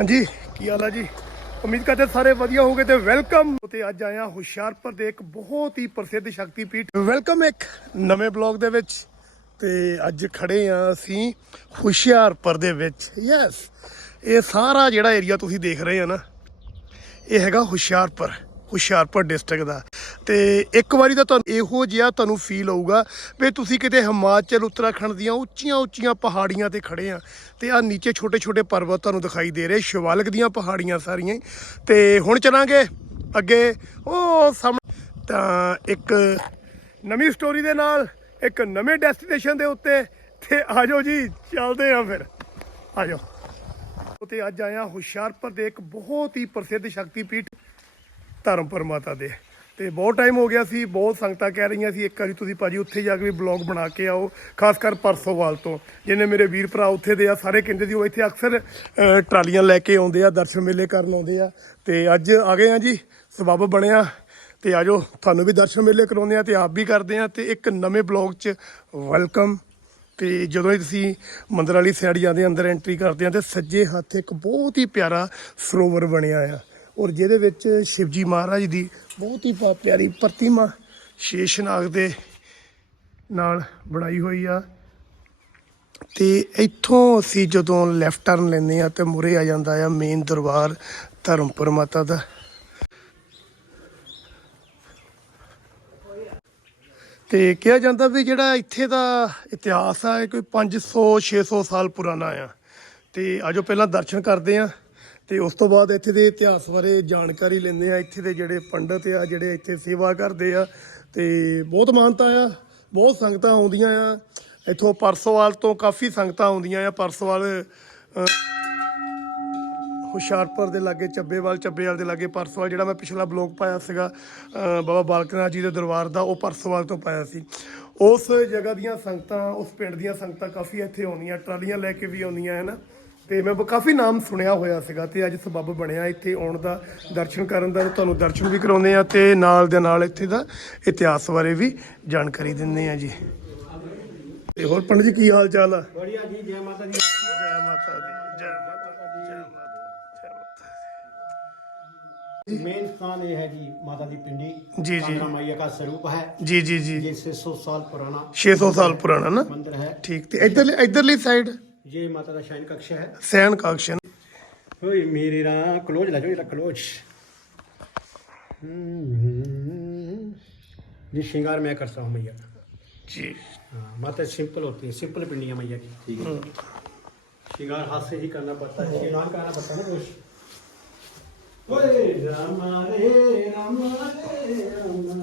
ਹਾਂਜੀ, ਕੀ ਹਾਲ ਹੈ ਜੀ? ਉਮੀਦ ਕਰਦੇ ਸਾਰੇ ਵਧੀਆ ਹੋਗੇ ਤੇ ਵੈਲਕਮ। ਤੇ ਅੱਜ ਆਇਆ ਹੁਸ਼ਿਆਰਪੁਰ ਦੇ ਇੱਕ ਬਹੁਤ ਹੀ ਪ੍ਰਸਿੱਧ ਸ਼ਕਤੀ ਪੀਠ ਵੈਲਕਮ ਇੱਕ ਨਵੇਂ ਬਲੌਗ ਦੇ ਵਿੱਚ। ਤੇ ਅੱਜ ਖੜੇ ਆ ਅਸੀਂ ਹੁਸ਼ਿਆਰਪੁਰ ਦੇ ਵਿੱਚ। ਯੈਸ ਇਹ ਸਾਰਾ ਜਿਹੜਾ ਏਰੀਆ ਤੁਸੀਂ ਦੇਖ ਰਹੇ ਆ ਨਾ, ਇਹ ਹੈਗਾ ਹੁਸ਼ਿਆਰਪੁਰ। ਹੁਸ਼ਿਆਰਪੁਰ ਡਿਸਟ੍ਰਿਕਟ ਦਾ। ਤੇ ਇੱਕ ਵਾਰੀ ਤਾਂ ਤੁਹਾਨੂੰ ਇਹੋ ਜਿਹਾ ਤੁਹਾਨੂੰ ਫੀਲ ਹੋਊਗਾ ਵੀ ਤੁਸੀਂ ਕਿਤੇ ਹਿਮਾਚਲ, ਉੱਤਰਾਖੰਡ ਦੀਆਂ ਉੱਚੀਆਂ ਉੱਚੀਆਂ ਪਹਾੜੀਆਂ ਤੇ ਖੜੇ ਆ। ਤੇ ਆ ਨੀਚੇ ਛੋਟੇ ਛੋਟੇ ਪਰਬਤ ਤੁਹਾਨੂੰ ਦਿਖਾਈ ਦੇ ਰਹੇ, ਸ਼ਿਵਾਲਿਕ ਦੀਆਂ ਪਹਾੜੀਆਂ ਸਾਰੀਆਂ ਹੀ। ਤੇ ਹੁਣ ਚਲਾਂਗੇ ਅੱਗੇ। ਉਹ ਸਾਹਮਣੇ ਤਾਂ ਇੱਕ ਨਵੀਂ ਸਟੋਰੀ ਦੇ ਨਾਲ, ਇੱਕ ਨਵੇਂ ਡੈਸਟੀਨੇਸ਼ਨ ਦੇ ਉੱਤੇ ਤੇ ਆਜੋ ਜੀ, ਚੱਲਦੇ ਆ ਫਿਰ। ਆਜੋ। ਤੇ ਅੱਜ ਆਇਆ ਹੁਸ਼ਿਆਰਪੁਰ ਦੇ ਇੱਕ ਬਹੁਤ ਹੀ ਪ੍ਰਸਿੱਧ ਸ਼ਕਤੀਪੀਠ ਧਰਮਪੁਰ ਮਾਤਾ ਦੇ। ਤੇ ਬਹੁਤ ਟਾਈਮ ਹੋ ਗਿਆ ਸੀ, ਬਹੁਤ ਸੰਗਤਾਂ ਕਹਿ ਰਹੀਆਂ ਸੀ, ਇੱਕ ਵਾਰੀ ਤੁਸੀਂ ਭਾਜੀ ਉੱਥੇ ਜਾ ਕੇ ਵੀ ਬਲੌਗ ਬਣਾ ਕੇ ਆਓ, ਖਾਸ ਕਰ ਪਰਸੋਵਾਲ ਤੋਂ। ਜਿੰਨੇ ਮੇਰੇ ਵੀਰ ਭਰਾ ਉੱਥੇ ਦੇ ਆ, ਸਾਰੇ ਕਹਿੰਦੇ ਸੀ, ਉਹ ਇੱਥੇ ਅਕਸਰ ਟਰਾਲੀਆਂ ਲੈ ਕੇ ਆਉਂਦੇ ਆ, ਦਰਸ਼ਨ ਮੇਲੇ ਕਰਨ ਆਉਂਦੇ ਆ। ਤੇ ਅੱਜ ਆ ਗਏ ਆ ਜੀ, ਸਬੱਬ ਬਣਿਆ। ਤੇ ਆਜੋ, ਤੁਹਾਨੂੰ ਵੀ ਦਰਸ਼ਨ ਮੇਲੇ ਕਰਾਉਂਦੇ ਆ ਤੇ ਆਪ ਵੀ ਕਰਦੇ ਆ। ਤੇ ਇੱਕ ਨਵੇਂ ਬਲੌਗ 'ਚ ਵੈਲਕਮ ਤੇ ਜਦੋਂ ਹੀ ਤੁਸੀਂ ਮੰਦਰ ਵਾਲੀ ਸਾਈਡ ਜਾਂਦੇ ਅੰਦਰ ਐਂਟਰੀ ਕਰਦੇ ਆ, ਤੇ ਸੱਜੇ ਹੱਥ ਇੱਕ ਬਹੁਤ ਹੀ ਪਿਆਰਾ ਸਰੋਵਰ ਬਣਿਆ ਆ। ਔਰ ਜਿਹਦੇ ਵਿੱਚ ਸ਼ਿਵਜੀ ਮਹਾਰਾਜ ਦੀ ਬਹੁਤ ਹੀ ਪ- ਪਿਆਰੀ ਪ੍ਰਤਿਮਾ ਸ਼ੇਸ਼ਨਾਗ ਦੇ ਨਾਲ ਬਣਾਈ ਹੋਈ ਆ। ਤੇ ਇੱਥੋਂ ਅਸੀਂ ਜਦੋਂ ਲੈਫਟ ਟਰਨ ਲੈਂਦੇ ਆ ਤੇ ਮੁਰੇ ਆ ਜਾਂਦਾ ਆ ਮੇਨ ਦਰਬਾਰ ਧਰਮਪੁਰ ਮਾਤਾ ਦਾ। ਤੇ ਕਿਹਾ ਜਾਂਦਾ ਵੀ ਜਿਹੜਾ ਇੱਥੇ ਦਾ ਇਤਿਹਾਸ ਆ, ਇਹ ਕੋਈ 500 600 ਸਾਲ ਪੁਰਾਣਾ ਆ। ਤੇ ਆਜੋ ਪਹਿਲਾਂ ਦਰਸ਼ਨ ਕਰਦੇ ਆ ਤੇ ਉਸ ਤੋਂ ਬਾਅਦ ਇੱਥੇ ਦੇ ਇਤਿਹਾਸ ਬਾਰੇ ਜਾਣਕਾਰੀ ਲੈਂਦੇ ਆ ਇੱਥੇ ਦੇ ਜਿਹੜੇ ਪੰਡਤ ਆ, ਜਿਹੜੇ ਇੱਥੇ ਸੇਵਾ ਕਰਦੇ ਆ, ਤੇ ਬਹੁਤ ਮਾਨਤਾ ਆ, ਬਹੁਤ ਸੰਗਤਾਂ ਆਉਂਦੀਆਂ ਆ। ਇੱਥੋਂ ਪਰਸੋਵਾਲ ਤੋਂ ਕਾਫੀ ਸੰਗਤਾਂ ਆਉਂਦੀਆਂ ਆ। ਪਰਸੋਵਾਲ ਹੁਸ਼ਿਆਰਪੁਰ ਦੇ ਲਾਗੇ, ਚੱਬੇਵਾਲ ਚੱਬੇਵਾਲ ਦੇ ਲਾਗੇ ਪਰਸੋਵਾਲ, ਜਿਹੜਾ ਮੈਂ ਪਿਛਲਾ ਬਲੌਗ ਪਾਇਆ ਸੀਗਾ, ਅਹ, ਬਾਬਾ ਬਾਲਕਨਾਥ ਜੀ ਦੇ ਦਰਬਾਰ ਦਾ, ਉਹ ਪਰਸੋਵਾਲ ਤੋਂ ਪਾਇਆ ਸੀ। ਉਸ ਜਗ੍ਹਾ ਦੀਆਂ ਸੰਗਤਾਂ, ਉਸ ਪਿੰਡ ਦੀਆਂ ਸੰਗਤਾਂ ਕਾਫੀ ਇੱਥੇ ਆਉਂਦੀਆਂ, ਟਰਾਲੀਆਂ ਲੈ ਕੇ ਵੀ ਆਉਂਦੀਆਂ, ਹੈ ਨਾ? ਤੇ ਮੈਂ ਬ- ਕਾਫੀ ਨਾਮ ਸੁਣਿਆ ਹੋਇਆ ਸੀਗਾ ਤੇ ਅੱਜ ਸਬੱਬ ਬਣਿਆ ਇੱਥੇ ਆਉਣ ਦਾ ਦਰਸ਼ਨ ਕਰਨ ਦਾ ਤੁਹਾਨੂੰ ਦਰਸ਼ਨ ਵੀ ਕਰਾਉਂਦੇ ਆ ਤੇ ਨਾਲ ਦੇ ਨਾਲ ਇੱਥੇ ਦਾ ਇਤਿਹਾਸ ਬਾਰੇ ਵੀ ਜਾਣਕਾਰੀ ਦਿੰਦੇ ਆ ਜੀ ਤੇ ਹੋਰ ਪੰਡਤ ਜੀ ਕੀ ਹਾਲ ਚਾਲ ਆ बढ़िया जी जय माता दी ਜੈ ਮਾਤਾ ਦੀ ਜੈ ਮਾਤਾ ਦੀ ਜੈ ਮਾਤਾ ਦੀ, ਜੈ ਮਾਤਾ ਦੀ। मेन स्थान ये है जी माता दी पिंडी जी, जी। कांगड़ा मैया का स्वरूप है ਜੀ ਜੀ ਜੀ ये 600 साल पुराना 600 ਸਾਲ ਪੁਰਾਣਾ ਨਾ मंदिर है ਠੀਕ ਤੇ ਇਧਰਲੀ ਇਧਰਲੀ ਸਾਈਡ ये माता का शयन कक्ष है शयन कक्ष है ओए मेरे रा क्लोज ला जो ये क्लोज ये श्रृंगार मैं करता हूँ मैया जी हाँ माता सिंपल होती है सिंपल पिंडियाँ मैया की ठीक है श्रृंगार हाथ से ही करना पड़ता है श्रृंगार करना पड़ता है ना कुछ ओए रामा रे रामा रे रामा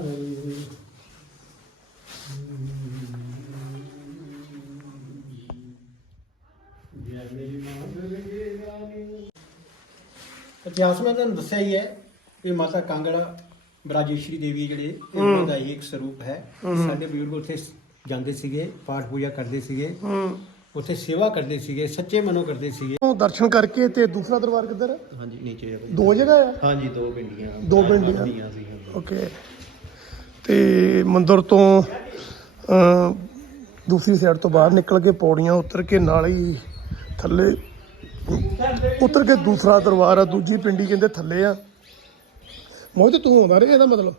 ਇਤਿਹਾਸ ਮੈਂ ਤੁਹਾਨੂੰ ਦੱਸਿਆ ਹੀ ਹੈ ਇਹ ਮਾਤਾ ਕਾਂਗੜਾ ਬਰਾਜੇਸ਼ਰੀ ਦੇਵੀ ਜਿਹੜੇ ਇਹਨਾਂ ਦਾ ਹੀ ਇੱਕ ਸਰੂਪ ਹੈ। ਸਾਡੇ ਬਜ਼ੁਰਗ ਉੱਥੇ ਜਾਂਦੇ ਸੀਗੇ ਪਾਠ ਪੂਜਾ ਕਰਦੇ ਸੀਗੇ। ਉੱਥੇ ਸੇਵਾ ਕਰਦੇ ਸੀਗੇ ਸੱਚੇ ਮਨੋਂ ਕਰਦੇ ਸੀਗੇ। ਉਹ ਦਰਸ਼ਨ ਕਰਕੇ ਤੇ ਦੂਸਰਾ ਦਰਬਾਰ ਕਿੱਧਰ ਹੈ? ਹਾਂਜੀ ਨੀਚੇ ਦੋ ਜਗ੍ਹਾ ਆ ਹਾਂਜੀ ਦੋ ਪਿੰਡੀਆਂ। ਦੋ ਪਿੰਡੀਆਂ। ਓਕੇ ਤੇ ਮੰਦਿਰ ਤੋਂ ਦੂਸਰੀ ਸਾਈਡ ਤੋਂ ਬਾਹਰ ਨਿਕਲ ਕੇ ਪੌੜੀਆਂ ਉਤਰ ਕੇ ਨਾਲ ਹੀ ਥੱਲੇ ਉਤਰ ਕੇ ਦੂਸਰਾ ਦਰਬਾਰ ਆ ਦੂਜੀ ਪਿੰਡੀ ਕਹਿੰਦੇ ਥੱਲੇ ਆ ਮੋਹਿਤ ਤੂੰ ਆਉਂਦਾ ਰਿਹਾ ਇਹਦਾ ਮਤਲਬ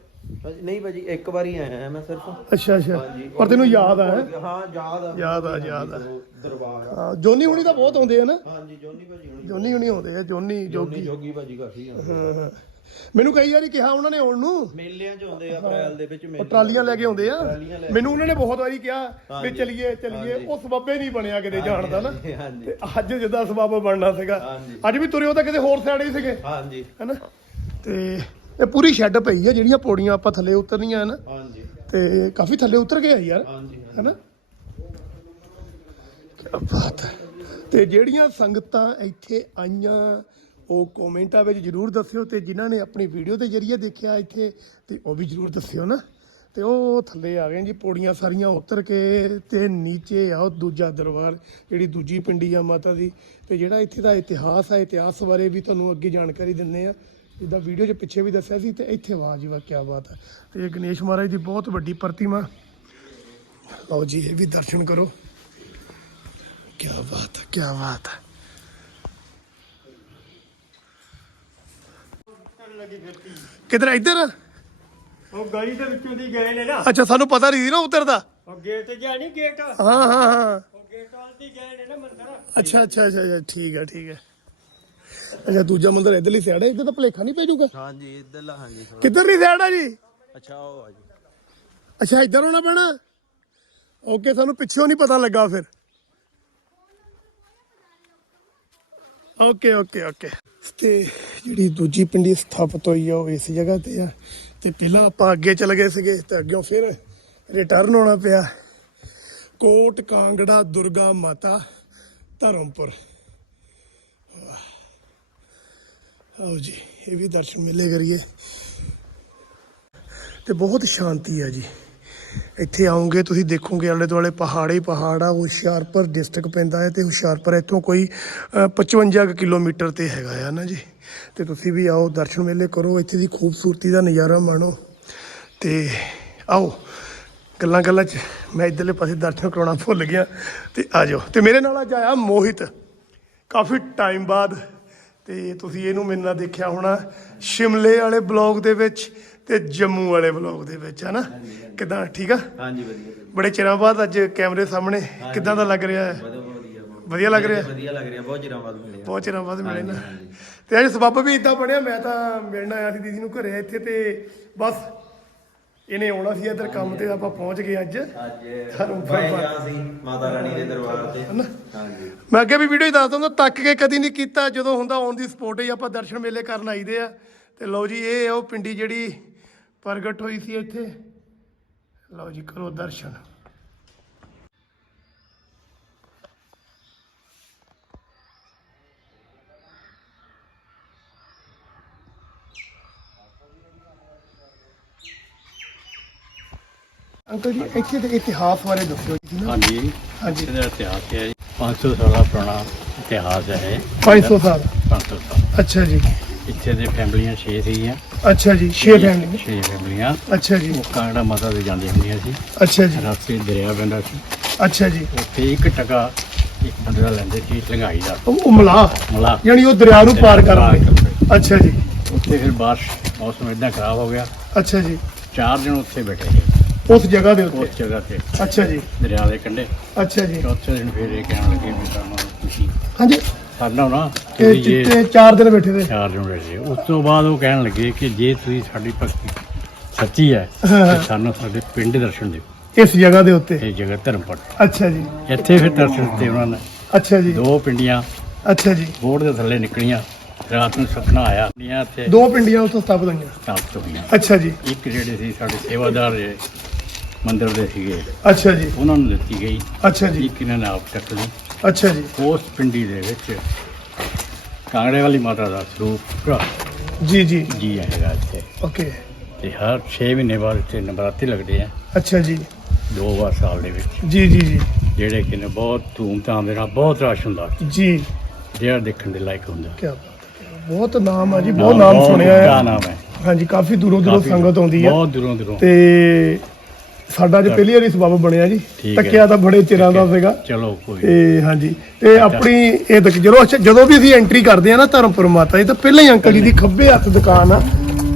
ਨਹੀਂ ਭਾਜੀ ਇੱਕ ਵਾਰੀ ਆਇਆ ਮੈਂ ਸਿਰਫ ਅੱਛਾ ਅੱਛਾ ਹਾਂਜੀ ਪਰ ਤੈਨੂੰ ਯਾਦ ਆ ਹੈਂ? ਹਾਂ ਯਾਦ ਆ ਯਾਦ ਆ, ਯਾਦ ਆ। ਉਹ ਦਰਬਾਰ ਆ। ਹਾਂ, ਜੋਨੀ ਹੁਣੀ ਤਾਂ ਬਹੁਤ ਆਉਂਦੇ ਆ ਨਾ ਹਾਂਜੀ ਜੋਨੀ ਭਾਜੀ ਹੁਣੀ ਜੋਨੀ ਹੁਣੀ ਆਉਂਦੇ ਆ ਜੋਨੀ ਜੋਗੀ ਜੋਗੀ ਭਾਜੀ ਕਾਫੀ ਆਉਂਦੇ ਹਾਂ, ਹਾਂ। ਮੈਨੂੰ ਕਈ ਵਾਰੀ ਕਿਹਾ ਉਹਨਾਂ ਨੇ ਆਉਣ ਨੂੰ। ਮੇਲਿਆਂ 'ਚ ਆਉਂਦੇ ਆ ਅਪ੍ਰੈਲ ਦੇ ਵਿੱਚ ਉਹ ਮੇਲੇ ਟਰਾਲੀਆਂ ਲੈ ਕੇ ਆਉਂਦੇ ਆ। ਟਰਾਲੀਆਂ ਲੈ ਮੈਨੂੰ ਉਹਨਾਂ ਨੇ ਬਹੁਤ ਵਾਰੀ ਕਿਹਾ ਵੀ ਹਾਂਜੀ। ਚਲੀਏ ਚਲੀਏ। ਹਾਂਜੀ। ਉਹ ਸਬੱਬੇ ਨਹੀਂ ਬਣਿਆ ਕਿਤੇ ਜਾਣ ਦਾ ਨਾ। ਹਾਂਜੀ ਤੇ ਅੱਜ ਜਿੱਦਾਂ ਸਬੱਬ ਬਣਨਾ ਸੀਗਾ ਹਾਂਜੀ। ਅੱਜ ਵੀ ਤੁਰਿਓ ਤਾਂ ਕਿਤੇ ਹੋਰ ਸਾਈਡ ਹੀ ਸੀਗੇ। ਹਾਂਜੀ। ਹੈਨਾ? ਤੇ ਇਹ ਪੂਰੀ ਸ਼ੈੱਡ ਪਈ ਆ ਜਿਹੜੀਆਂ ਪੌੜੀਆਂ ਆਪਾਂ ਥੱਲੇ ਉਤਰਨੀਆਂ ਹਨ। ਹਾਂਜੀ। ਤੇ ਕਾਫੀ ਥੱਲੇ ਉਤਰ ਗਏ ਆ ਯਾਰ। ਹਾਂਜੀ ਹੈਨਾ? ਕੀ ਬਾਤ ਹੈ। ਤੇ ਜਿਹੜੀਆਂ ਸੰਗਤਾਂ ਇੱਥੇ ਆਈਆਂ ਉਹ ਕਮੈਂਟਾਂ ਵਿੱਚ ਜਰੂਰ ਦੱਸਿਓ ਤੇ ਜਿਨ੍ਹਾਂ ਨੇ ਆਪਣੀ ਵੀਡੀਓ ਦੇ ਜ਼ਰੀਏ ਦੇਖਿਆ ਇੱਥੇ, ਤੇ ਉਹ ਵੀ ਜਰੂਰ ਦੱਸਿਓ ਨਾ। ਤੇ ਉਹ ਥੱਲੇ ਆ ਗਏ ਜੀ, ਪੌੜੀਆਂ ਸਾਰੀਆਂ ਉਤਰ ਕੇ ਤੇ ਨੀਚੇ ਆਓ ਦੂਜਾ ਦਰਬਾਰ, ਜਿਹੜੀ ਦੂਜੀ ਪਿੰਡੀ ਆ ਮਾਤਾ ਦੀ। ਤੇ ਜਿਹੜਾ ਇੱਥੇ ਦਾ ਇਤਿਹਾਸ ਆ, ਇਤਿਹਾਸ ਬਾਰੇ ਵੀ ਤੁਹਾਨੂੰ ਅੱਗੇ ਜਾਣਕਾਰੀ ਦਿੰਦੇ ਆ। ਜਿੱਦਾਂ ਵੀਡੀਓ 'ਚ ਪਿੱਛੇ ਵੀ ਦੱਸਿਆ ਸੀ ਤੇ ਇੱਥੇ ਵਾਹ ਜੀ ਵਾਹ ਕੀ ਬਾਤ ਹੈ ਤੇ ਇਹ ਗਣੇਸ਼ ਮਹਾਰਾਜ ਦੀ ਬਹੁਤ ਵੱਡੀ ਪ੍ਰਤਿਮਾ। ਲਓ ਜੀ, ਇਹ ਵੀ ਦਰਸ਼ਨ ਕਰੋ। ਕੀ ਬਾਤ ਹੈ ਕੀ ਬਾਤ ਹੈ ਲੱਗੀ ਫਿਰਤੀ ਕਿਧਰ ਇੱਧਰ? ਉਹ ਗਲੀ ਦੇ ਵਿੱਚੋਂ ਦੀ ਗਏ ਨੇ ਨਾ। ਅੱਛਾ ਸਾਨੂੰ ਪਤਾ ਨਹੀਂ ਸੀ ਨਾ ਉੱਧਰ ਦਾ। ਉਹ ਗੇਟ ਗਿਆ ਨਹੀਂ ਗੇਟ? ਉਹ ਹਾਂ ਹਾਂ। ਹਾਂ ਗੇਟ ਵਾਲ ਦੀ ਗਏ ਨੇ ਨਾ ਮੰਦਰ। ਅੱਛਾ ਅੱਛਾ ਅੱਛਾ ਅੱਛਾ, ਠੀਕ ਹੈ ਠੀਕ ਹੈ ਅੱਛਾ ਦੂਜਾ ਮੰਦਰ ਇਧਰਲੀ ਸਾਈਡ ਹੈ ਇੱਧਰ ਤਾਂ ਭਲੇਖਾ ਨਹੀਂ ਪੈ ਜਾਊਗਾ। ਹਾਂਜੀ ਇੱਧਰ ਹਾਂਜੀ ਥੋੜਾ ਕਿੱਧਰਲੀ ਸਾਈਡ ਆ ਜੀ? ਅੱਛਾ ਉਹ ਆ ਜੀ। ਅੱਛਾ ਇੱਧਰ ਹੋਣਾ ਪੈਣਾ? ਓਕੇ ਸਾਨੂੰ ਪਿੱਛੋਂ ਨਹੀਂ ਪਤਾ ਲੱਗਾ ਫਿਰ। ਓਕੇ ਓਕੇ ਓਕੇ ਤੇ ਜਿਹੜੀ ਦੂਜੀ ਪਿੰਡੀ ਸਥਾਪਿਤ ਹੋਈ ਆ, ਉਹ ਇਸ ਜਗ੍ਹਾ ਤੇ ਆ। ਤੇ ਪਹਿਲਾਂ ਆਪਾਂ ਅੱਗੇ ਚਲੇ ਗਏ ਸੀਗੇ ਤੇ ਅੱਗੇ ਫਿਰ ਰਿਟਰਨ ਹੋਣਾ ਪਿਆ। ਕੋਟ ਕਾਂਗੜਾ ਦੁਰਗਾ ਮਾਤਾ ਧਰਮਪੁਰ। ਆਓ ਜੀ, ਇਹ ਵੀ ਦਰਸ਼ਨ ਮੇਲੇ ਕਰੀਏ। ਤੇ ਬਹੁਤ ਸ਼ਾਂਤੀ ਆ ਜੀ। ਇੱਥੇ ਆਉਂਗੇ ਤੁਸੀਂ ਦੇਖੋਗੇ ਆਲੇ ਦੁਆਲੇ ਪਹਾੜ ਹੀ ਪਹਾੜ ਆ ਹੁਸ਼ਿਆਰਪੁਰ ਡਿਸਟ੍ਰਿਕਟ ਪੈਂਦਾ ਹੈ ਤੇ ਹੁਸ਼ਿਆਰਪੁਰ ਇੱਥੋਂ ਕੋਈ ਅ, 55 ਕੁ ਕਿਲੋਮੀਟਰ ਤੇ ਹੈਗਾ ਆ ਨਾ ਜੀ। ਤੇ ਤੁਸੀਂ ਵੀ ਆਓ ਦਰਸ਼ਨ ਮੇਲੇ ਕਰੋ ਇੱਥੇ ਦੀ ਖੂਬਸੂਰਤੀ ਦਾ ਨਜ਼ਾਰਾ ਮਾਣੋ। ਤੇ ਆਓ ਗੱਲਾਂ ਗੱਲਾਂ 'ਚ ਮੈਂ ਇਧਰਲੇ ਪਾਸੇ ਦਰਸ਼ਨ ਕਰਾਉਣਾ ਭੁੱਲ ਗਿਆ ਤੇ ਆ ਜਾਓ। ਤੇ ਮੇਰੇ ਨਾਲ ਅੱਜ ਆਇਆ ਮੋਹਿਤ। ਕਾਫੀ ਟਾਈਮ ਬਾਅਦ ਤੇ ਤੁਸੀਂ ਇਹਨੂੰ ਮੇਰੇ ਨਾਲ ਦੇਖਿਆ ਹੋਣਾ। ਸ਼ਿਮਲੇ ਵਾਲੇ ਬਲੌਗ ਦੇ ਵਿੱਚ ਤੇ ਜੰਮੂ ਵਾਲੇ ਬਲੌਗ ਦੇ ਵਿੱਚ ਹਨਾ? ਕਿਦਾਂ? ਠੀਕ ਆ? ਹਾਂਜੀ ਵਧੀਆ ਬੜੇ ਚਿਰਾਂ ਬਾਅਦ ਅੱਜ ਕੈਮਰੇ ਸਾਹਮਣੇ। ਕਿਦਾਂ ਦਾ ਲੱਗ ਰਿਹਾ? ਹੈ ਵਧੀਆ ਲੱਗ ਰਿਹਾ? ਵਧੀਆ ਲੱਗ ਰਿਹਾ ਬਹੁਤ ਚਿਰਾਂ ਬਾਅਦ ਮਿਲੇ ਬਹੁਤ ਚਿਰਾਂ ਬਾਅਦ ਮਿਲੇ ਨਾ। ਤੇ ਅੱਜ ਸਬੱਬ ਵੀ ਇਦਾਂ ਬਣਿਆ ਮੈਂ ਤਾਂ ਮਿਲਣ ਆਇਆ ਸੀ ਦੀਦੀ ਨੂੰ ਘਰੇ ਇੱਥੇ ਤੇ ਬਸ ਇਹਨੇ ਆਉਣਾ ਸੀ ਇੱਧਰ ਕੰਮ ਤੇ ਆਪਾਂ ਪਹੁੰਚ ਗਏ ਅੱਜ। ਮੈਂ ਬਾਬਾ। ਗਿਆ ਸੀ ਮਾਤਾ ਰਾਣੀ ਦੇ ਦਰਬਾਰ ਤੇ। ਹਨਾ? ਹਾਂਜੀ। ਮੈਂ ਅੱਗੇ ਵੀ ਵੀਡੀਓ ਹੀ ਦੱਸਦਾ ਹੁੰਦਾ ਤੱਕ ਕੇ ਕਦੀ ਨਹੀਂ ਕੀਤਾ ਜਦੋਂ ਹੁੰਦਾ ਔਨ ਦੀ ਸਪੋਰਟ ਹੀ ਆਪਾਂ ਦਰਸ਼ਨ ਮੇਲੇ ਕਰਨ ਆਈਦੇ ਆ। ਤੇ ਲਓ ਜੀ ਇਹ ਉਹ ਪਿੰਡੀ ਜਿਹੜੀ ਪ੍ਰਗਟ ਹੋਈ ਸੀ ਇੱਥੇ। ਲਓ ਜੀ ਕਰੋ ਦਰਸ਼ਨ। ਅੰਕਲ ਜੀ ਇੱਥੇ ਦੇ ਇਤਿਹਾਸ ਬਾਰੇ ਦੱਸਿਓ ਜੀ। ਹਾਂਜੀ। ਹਾਂਜੀ। ਇਹਦਾ ਇਤਿਹਾਸ ਹੈ ਜੀ 500 ਸਾਲਾ ਪੁਰਾਣਾ ਇਤਿਹਾਸ ਹੈ 500 ਸਾਲ? 500 ਸਾਲ। ਅੱਛਾ ਜੀ। ਇੱਥੇ ਦੇ ਫੈਮਲੀਆਂ 6 ਸੀਗੀਆਂ। ਅੱਛਾ ਜੀ ਛੇ ਫੈਮਿਲੀ 6 ਫੈਮਲੀਆਂ ਅੱਛਾ ਜੀ। ਉਹ ਕਾਂਗੜਾ ਮਾਤਾ ਦੇ ਜਾਂਦੀਆਂ ਹੁੰਦੀਆਂ ਸੀ ਅੱਛਾ ਜੀ। ਰਸਤੇ ਦਰਿਆ ਪੈਂਦਾ ਸੀ। ਅੱਛਾ ਜੀ। ਉੱਥੇ ਇੱਕ ਟਕਾ ਇੱਕ ਬੰਦੇ ਦਾ ਲੈਂਦੇ ਸੀ ਲੰਘਾਈ ਦਾ। ਉਹ ਉਹ ਮਲਾਹ ਮਲਾ। ਯਾਨੀ ਉਹ ਦਰਿਆ ਨੂੰ ਪਾਰ ਕਰਦੇ। ਅੱਛਾ ਜੀ। ਉੱਥੇ ਫਿਰ ਬਾਰਿਸ਼ ਮੌਸਮ ਇਦਾਂ ਖਰਾਬ ਹੋ ਗਿਆ। ਅੱਛਾ ਜੀ। ਚਾਰ ਦਿਨ ਉੱਥੇ ਬੈਠੇ ਰਹੇ ਉਸ ਜਗ੍ਹਾ ਦੇ ਉਸ ਉੱਤੇ ਜਗ੍ਹਾ ਤੇ। ਅੱਛਾ ਜੀ। ਦਰਿਆ ਦੇ ਕੰਢੇ। ਅੱਛਾ ਜੀ। ਚੌਥੇ ਦਿਨ ਫਿਰ ਇਹ ਕਹਿਣ ਲੱਗੇ ਵੀ ਸਾਨੂੰ ਤੁਸੀਂ ਹਾਂਜੀ। ਸਾਡਾ ਨਾ ਇਹ ਚਾਰ ਦਿਨ ਬੈਠੇ ਤੇ ਚਾਰ ਜਣ ਰਹੇ ਉਸ ਤੋਂ ਬਾਅਦ ਉਹ ਕਹਿਣ ਲੱਗੇ ਕਿ ਜੇ ਤੁਸੀਂ ਸਾਡੀ ਭਗਤੀ ਸੱਚੀ ਹੈ ਹਾਂ। ਤੇ ਸਾਨੂੰ ਸਾਡੇ ਪਿੰਡ ਦਰਸ਼ਨ ਦਿਓ। ਇਸ ਜਗ੍ਹਾ ਦੇ ਉੱਤੇ? ਇਹ ਜਗ੍ਹਾ ਧਰਮਪੁਰ। ਅੱਛਾ ਜੀ। ਇੱਥੇ ਫਿਰ ਦਰਸ਼ਨ ਦਿੱਤੇ ਉਹਨਾਂ ਨੇ। ਅੱਛਾ ਜੀ। ਦੋ ਪਿੰਡੀਆਂ। ਅੱਛਾ ਜੀ। ਬੋਰਡ ਦੇ ਥੱਲੇ ਨਿਕਲੀਆਂ। ਰਾਤ ਨੂੰ ਸੁਪਨਾ ਆਇਆ। ਪਿੰਡੀਆਂ ਤੇ ਦੋ ਪਿੰਡੀਆਂ ਉੱਥੋਂ ਸਥਾਪਿਤ ਹੋਈਆਂ। ਸਥਾਪਿਤ ਹੋਈਆਂ ਅੱਛਾ ਜੀ। ਇੱਕ ਜਿਹੜੇ ਸੀ ਸਾਡੇ ਸੇਵਾਦਾਰ ਜਿਹੜੇ ਮੰਦਿਰ ਦੇ ਸੀਗੇ। ਅੱਛਾ ਜੀ। ਉਹਨਾਂ ਨੂੰ ਦਿੱਤੀ ਗਈ। ਅੱਛਾ ਜੀ। ਇੱਕ ਇਹਨਾਂ ਨੇ ਆਪ ਚੱਕ ਲਈ। ਅੱਛਾ ਜੀ। ਉਸ ਪਿੰਡੀ ਦੇ ਵਿੱਚ ਕਾਂਗੜੇ ਵਾਲੀ ਮਾਤਾ ਦਾ ਸਰੂਪ ਜੀ ਜੀ। ਜੀ ਹੈਗਾ ਇੱਥੇ। ਓਕੇ। ਤੇ ਹਰ 6 ਮਹੀਨੇ ਬਾਅਦ ਇੱਥੇ ਨਵਰਾਤਰੇ ਲੱਗਦੇ ਆ। ਅੱਛਾ ਜੀ। ਦੋ ਵਾਰ ਸਾਲ ਦੇ ਵਿੱਚ। ਜੀ ਜੀ ਜੀ। ਜਿਹੜੇ ਕਿ ਨੇ ਬਹੁਤ ਧੂਮ-ਧਾਮ ਦੇ ਨਾਲ ਬਹੁਤ ਰਸ਼ ਹੁੰਦਾ। ਜੀ। ਜਿਹੜਾ ਦੇਖਣ ਦੇ ਲਾਇਕ ਹੁੰਦਾ। ਕੀ ਬਾਤ ਬਹੁਤ ਨਾਮ ਆ ਜੀ ਬਹੁਤ ਨਾਮ ਸੁਣਿਆ ਹੈ। ਨਾਮ ਹੈ। ਹਾਂਜੀ ਕਾਫੀ ਦੂਰੋਂ ਦੂਰੋਂ ਸੰਗਤ ਆਉਂਦੀ ਹੈ ਬਹੁਤ ਦੂਰੋਂ ਦੂਰੋਂ ਤੇ ਸਾਡਾ ਅੱਜ ਪਹਿਲੀ ਵਾਰੀ ਸਬਬ ਬਣਿਆ ਜੀ ਠੀਕ ਹੈ। ਤੱਕਿਆ ਤਾਂ ਬੜੇ ਚਿਰਾਂ ਦਾ ਸੀਗਾ। ਚਲੋ ਕੋਈ ਤੇ ਹਾਂਜੀ ਤੇ ਆਪਣੀ ਇਹ ਤੱਕ ਜਦੋਂ ਅੱਛਾ ਜਦੋਂ ਵੀ ਅਸੀਂ ਐਂਟਰੀ ਕਰਦੇ ਆ ਨਾ ਧਰਮਪੁਰ ਮਾਤਾ ਜੀ ਤਾਂ ਪਹਿਲਾਂ ਹੀ ਅੰਕਲ ਜੀ ਦੀ ਖੱਬੇ ਹੱਥ ਦੁਕਾਨ ਆ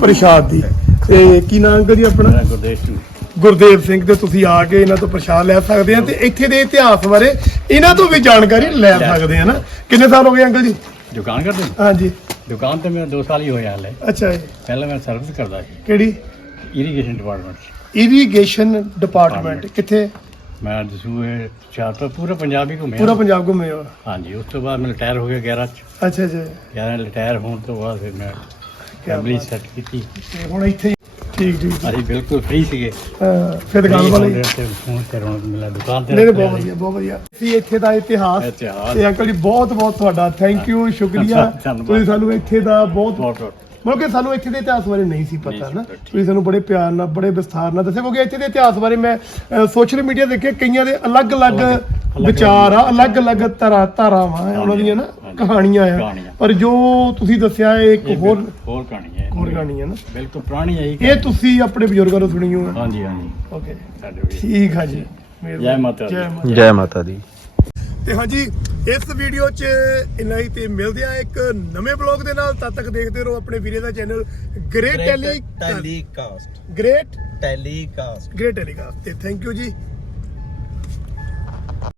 ਪ੍ਰਸ਼ਾਦ ਦੀ। ਤੇ ਕੀ ਨਾਮ ਅੰਕਲ ਜੀ ਆਪਣਾ? ਮੇਰਾ ਗੁਰਦੇਵ ਸਿੰਘ। ਗੁਰਦੇਵ ਸਿੰਘ ਤੇ ਤੁਸੀਂ ਆ ਕੇ ਇਹਨਾਂ ਤੋਂ ਪ੍ਰਸ਼ਾਦ ਲੈ ਸਕਦੇ ਆ ਤੇ ਇੱਥੇ ਦੇ ਇਤਿਹਾਸ ਬਾਰੇ ਇਹਨਾਂ ਤੋਂ ਵੀ ਜਾਣਕਾਰੀ ਲੈ ਸਕਦੇ ਆ ਨਾ। ਕਿੰਨੇ ਸਾਲ ਹੋ ਗਏ ਅੰਕਲ ਜੀ? ਦੁਕਾਨ ਕਰਦੇ ਹੋ? ਹਾਂਜੀ। ਦੁਕਾਨ ਤੇ ਮੇਰਾ 2 ਸਾਲ ਹੀ ਹੋਇਆ ਹਲੇ। ਅੱਛਾ ਜੀ। ਪਹਿਲਾਂ ਮੈਂ ਸਰਵਿਸ ਕਰਦਾ ਸੀ। ਕਿਹੜੀ? ਇਰੀਗੇਸ਼ਨ ਡਿਪਾਰਟਮੈਂਟ ਇਰੀਗੇਸ਼ਨ ਡਿਪਾਰਟਮੈਂਟ ਕਿੱਥੇ? ਮੈਂ ਦਸੂਏ ਚਾਰ ਤੋਂ ਪੂਰਾ ਪੰਜਾਬ ਹੀ ਘੁੰਮਿਆ ਪੂਰਾ ਪੰਜਾਬ ਘੁੰਮੇ ਹੋ ਹਾਂਜੀ ਉਸ ਤੋਂ ਬਾਅਦ ਮੈਂ ਰਿਟਾਇਰ ਹੋ ਗਿਆ 11 ਚ। ਅੱਛਾ ਜੀ। 11 ਰਿਟਾਇਰ ਹੋਣ ਤੋਂ ਬਾਅਦ ਫਿਰ ਮੈਂ ਫੈਮਿਲੀ ਸੈੱਟ ਕੀਤੀ। ਤੇ ਹੁਣ ਇੱਥੇ ਠੀਕ ਠੀਕ ਅਸੀਂ ਬਿਲਕੁਲ ਫ੍ਰੀ ਸੀਗੇ। ਫਿਰ ਦੁਕਾਨ ਵਾਲੇ ਤੇ ਫੋਨ ਤੇ ਰੌਣਕ ਮਿਲਿਆ ਦੁਕਾਨ ਤੇ ਨਹੀਂ ਨਹੀਂ ਬਹੁਤ ਵਧੀਆ ਬਹੁਤ ਵਧੀਆ। ਇੱਥੇ ਦਾ ਇਤਿਹਾਸ। ਤੇ ਅੰਕਲ ਜੀ ਬਹੁਤ ਬਹੁਤ ਤੁਹਾਡਾ। ਥੈਂਕ ਯੂ ਸ਼ੁਕਰੀਆ। ਤੁਸੀਂ ਸਾਨੂੰ ਇੱਥੇ ਦਾ ਬਹੁਤ ਬਹੁਤ। ਮਤਲਬ ਕਿ ਸਾਨੂੰ ਇੱਥੇ ਦੇ ਇਤਿਹਾਸ ਬਾਰੇ ਨਹੀਂ ਸੀ ਪਤਾ ਨਾ। ਤੁਸੀਂ ਸਾਨੂੰ ਬੜੇ ਪਿਆਰ ਨਾਲ ਬੜੇ ਵਿਸਥਾਰ ਨਾਲ ਦੱਸਿਆ ਕਿਉਂਕਿ ਇੱਥੇ ਦੇ ਇਤਿਹਾਸ ਬਾਰੇ ਮੈਂ ਸੋਸ਼ਲ ਮੀਡੀਆ ਦੇਖੇ ਕਈਆਂ ਦੇ ਅਲੱਗ-ਅਲੱਗ ਅਲੱਗ- ਵਿਚਾਰ ਆ ਅਲੱਗ-ਅਲੱਗ ਤਰ੍ਹਾਂ ਧਾਰਾਵਾਂ ਆ ਉਹਨਾਂ ਦੀਆਂ ਨਾ। ਕਹਾਣੀਆਂ ਆ। ਪਰ ਜੋ ਤੁਸੀਂ ਦੱਸਿਆ ਇਹ ਇੱਕ ਹੋਰ ਹੋਰ ਕਹਾਣੀ ਹੈ। ਹੋਰ ਕਹਾਣੀ ਹੈ ਨਾ। ਬਿਲਕੁਲ ਪੁਰਾਣੀ ਹੈ ਇਹ ਤੁਸੀਂ ਆਪਣੇ ਬਜ਼ੁਰਗਾਂ ਤੋਂ ਸੁਣੀ ਹੋ ਹਾਂਜੀ ਹਾਂਜੀ। ਓਕੇ ਸਾਡੇ ਵੀ। ਠੀਕ ਆ ਜੀ। ਜੈ ਮਾਤਾ ਦੀ। ਜੈ ਮਾਤਾ ਜੈ ਮਾਤਾ ਦੀ। ਤੇ ਹਾਂਜੀ ਇਸ ਵੀਡੀਓ 'ਚ ਇੰਨਾ ਹੀ ਤੇ ਮਿਲਦੇ ਆ ਇੱਕ ਨਵੇਂ ਬਲੌਗ ਦੇ ਨਾਲ। ਤਦ ਤੱਕ ਦੇਖਦੇ ਰਹੋ ਆਪਣੇ ਵੀਰੇ ਦਾ channel great tele telecast great telecast great telecast ਤੇ ਥੈਂਕ ਯੂ ਜੀ।